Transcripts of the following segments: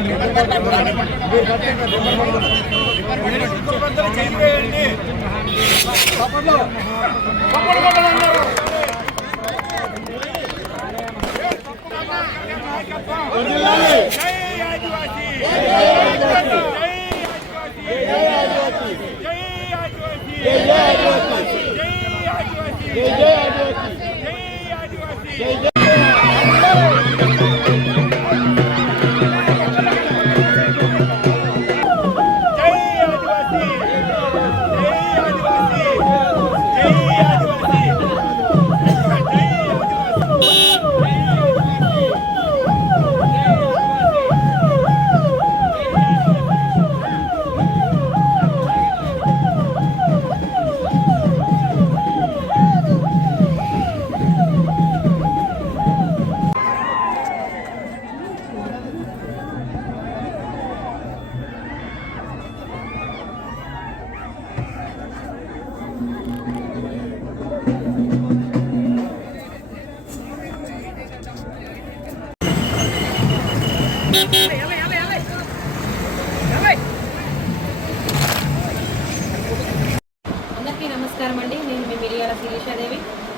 అందరికీ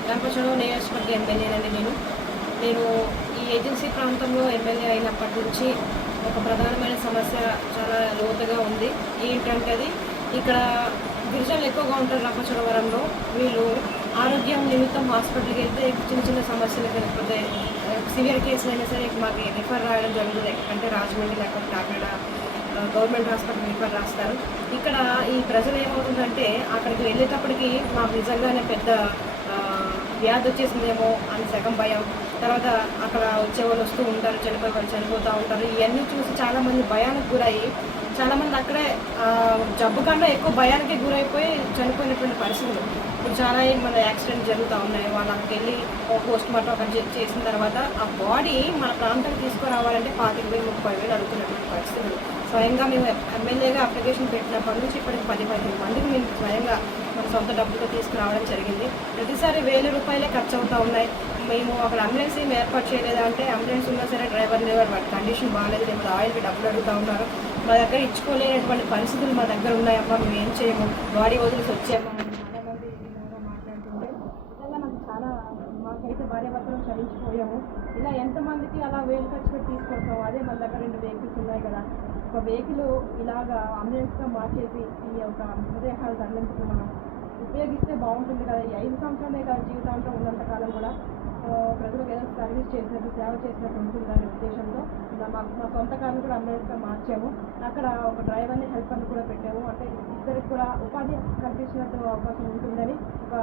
శిరీషాదేవి నియోజకవర్గ ఎమ్మెల్యేనండి నేను. నేను ఈ ఏజెన్సీ ప్రాంతంలో ఎమ్మెల్యే అయినప్పటి నుంచి ఒక ప్రధానమైన సమస్య చాలా లోతుగా ఉంది. ఏంటంటే అది ఇక్కడ గిరిజనులు ఎక్కువగా ఉంటారు రంపచోడవరంలో వీళ్ళు ఆరోగ్యం నిమిత్తం హాస్పిటల్కి వెళ్తే చిన్న చిన్న సమస్యలు లేకపోతే సివియర్ కేసులు అయినా సరే మాకు రిఫర్ రాయడం జరుగుతుంది. అంటే రాజమండ్రి లేకపోతే కాకినాడ గవర్నమెంట్ హాస్పిటల్ రిఫర్ రాస్తారు. ఇక్కడ ఈ ప్రజలు ఏమవుతుందంటే అక్కడికి వెళ్ళేటప్పటికి మాకు నిజంగానే పెద్ద వ్యాధి వచ్చేసిందేమో అని సగం భయం. తర్వాత అక్కడ వచ్చే వాళ్ళు వస్తూ ఉంటారు చనిపోయే వాళ్ళు చనిపోతూ ఉంటారు. ఇవన్నీ చూసి చాలామంది భయానికి గురయ్యి చాలామంది అక్కడే జబ్బు కన్నా ఎక్కువ భయానికి గురైపోయి చనిపోయినటువంటి పరిస్థితులు. ఇప్పుడు చాలా మన యాక్సిడెంట్ జరుగుతూ ఉన్నాయి. వాళ్ళకి వెళ్ళి పోస్ట్ మార్టం అక్కడ చే- చేసిన తర్వాత ఆ బాడీ మన ప్రాంతానికి తీసుకురావాలంటే పాతిక వేలు ముప్పై వేలు అడుగుతున్నటువంటి పరిస్థితులు. స్వయంగా మేము ఎమ్మెల్యేగా అప్లికేషన్ పెట్టినప్పటి నుంచి ఇప్పటికి పది పదిహేను మందికి మేము స్వయంగా మన సొంత డబ్బులతో తీసుకురావడం జరిగింది. ప్రతిసారి వేల రూపాయలే ఖర్చు అవుతూ ఉన్నాయి. మేము అక్కడ అంబులెన్స్ ఏం ఏర్పాటు చేయలేదా అంటే అంబులెన్స్ ఉన్నా సరే డ్రైవర్ లేవర్. వాటి కండిషన్ బాగాలేదు లేకపోతే ఆయిల్కి డబ్బులు అడుగుతూ ఉన్నారు. మా దగ్గర ఇచ్చుకోలేనటువంటి పరిస్థితులు మా దగ్గర ఉన్నాయమ్మా. మేము ఏం చేయము? బాడీ వదిలేసి వచ్చాము అని మాట్లాడుతుంటే చాలా మాకైతే భార్య భర్తలు చలించిపోయాము ఇలా ఎంతమందికి అలా వేలు ఖర్చు పెట్టి తీసుకొస్తాము అదే మన దగ్గర రెండు వెహికల్స్ ఉన్నాయి కదా. ఒక వెహికల్ ఇలాగా అంబులెన్స్గా మార్చేసి ఈ యొక్క మృతదేహాలు తరలింపుకు మనం ఉపయోగిస్తే బాగుంటుంది కదా. ఈ ఐదు సంవత్సరాలే కాదు జీవితాంతం ఉన్నంత కాలం కూడా ప్రజలకు ఏదో సర్వీస్ చేసినట్టు సేవ చేసినట్టు ఉంటుందనే ఉద్దేశంతో మాకు మా మా సొంత కార్ని కూడా అంబులెన్స్గా మార్చాము. అక్కడ ఒక డ్రైవర్ని హెల్పర్ని కూడా పెట్టాము. అంటే ఇద్దరికి కూడా ఉపాధి కల్పించినట్టు అవకాశం ఉంటుందని ఒక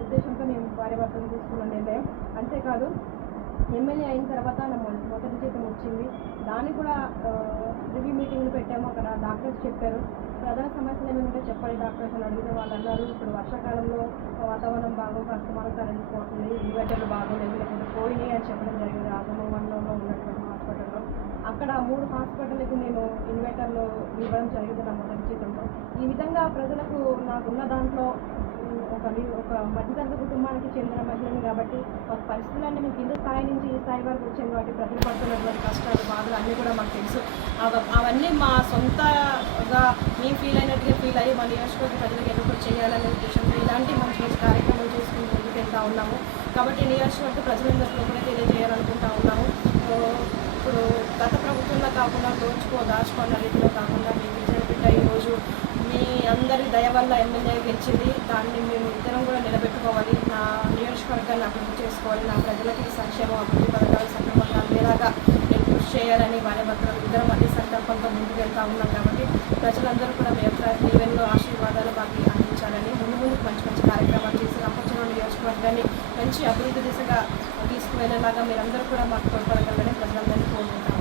ఉద్దేశంతో మేము భార్య భర్తలు తీసుకున్న నిర్ణయం. అంతేకాదు ఎమ్మెల్యే అయిన తర్వాత నా మొ- మొదటి జీతం వచ్చింది. దాన్ని కూడా రివ్యూ మీటింగ్లు పెట్టాము. అక్కడ డాక్టర్స్ చెప్పారు. ప్రధాన సమస్యలు ఏమంటే చెప్పాలి డాక్టర్స్ అని అడిగితే వాళ్ళు అన్నారు ఇప్పుడు వర్షాకాలంలో వాతావరణం బాగోక అస్తమానం కరెంట్ పోతుంది ఇన్వర్టర్లు బాగోలేదు లేకపోతే పోయినాయి అని చెప్పడం జరిగింది. ఆగమ ఉన్నటువంటి హాస్పిటల్లో. అక్కడ మూడు హాస్పిటల్కి నేను ఇన్వర్టర్లు ఇవ్వడం జరిగింది నా మొదటి జీతంలో. ఈ విధంగా ప్రజలకు నాకున్న దాంట్లో ఒక ఒక మధ్యతరగతి కుటుంబానికి చెందిన మహిళను కాబట్టి ఒక పరిస్థితులన్నీ మేము కింద స్థాయి నుంచి ఈ స్థాయి వరకు వచ్చాం కాబట్టి ప్రజలు పడుతున్నటువంటి కష్టాలు బాధలు అన్నీ కూడా మాకు తెలుసు. అవన్నీ మా సొంతగా మేము ఫీల్ అయినట్టుగా ఫీల్ అయ్యి మా నియోజకవర్గ ప్రజలకు ఏదో చేయాలనే ఉద్దేశంతో ఇలాంటి మంచి మంచి కార్యక్రమాలు చేసుకుని ముందుకు వెళ్తా ఉన్నాము. కాబట్టి నియోజకవర్గ ప్రజలందరికీ కూడా తెలియజేయాలనుకుంటా ఉన్నాము. ఇప్పుడు గత ప్రభుత్వంలో కాకుండా దోచుకో దాచుకున్న రీతిలో కాకుండా మీ విజయ బిడ్డ ఈరోజు అందరి దయ వల్ల ఎమ్మెల్యే గెలిచింది. దాన్ని మేము ఇద్దరం కూడా నిలబెట్టుకోవాలి. నా నియోజకవర్గాన్ని అభివృద్ధి చేసుకోవాలి. నా ప్రజలకి సంక్షేమం అభివృద్ధి పథకాలు సక్రమంగా అందేలాగా నేను కృషి చేయాలని వారి ఇద్దరం అదే సంకల్పంతో ముందుకు వెళ్తా ఉన్నాం కాబట్టి ప్రజలందరూ కూడా మీ యొక్క దీవెనలు ఆశీర్వాదాలు మాకు అందించాలని ముందు ముందు మంచి మంచి కార్యక్రమాలు చేసి రంపచోడ నియోజకవర్గాన్ని మంచి అభివృద్ధి దిశగా తీసుకువెళ్ళేలాగా మీరందరూ కూడా మాకు తోడ్పడగలని ప్రజలందరినీ కోరుకుంటాం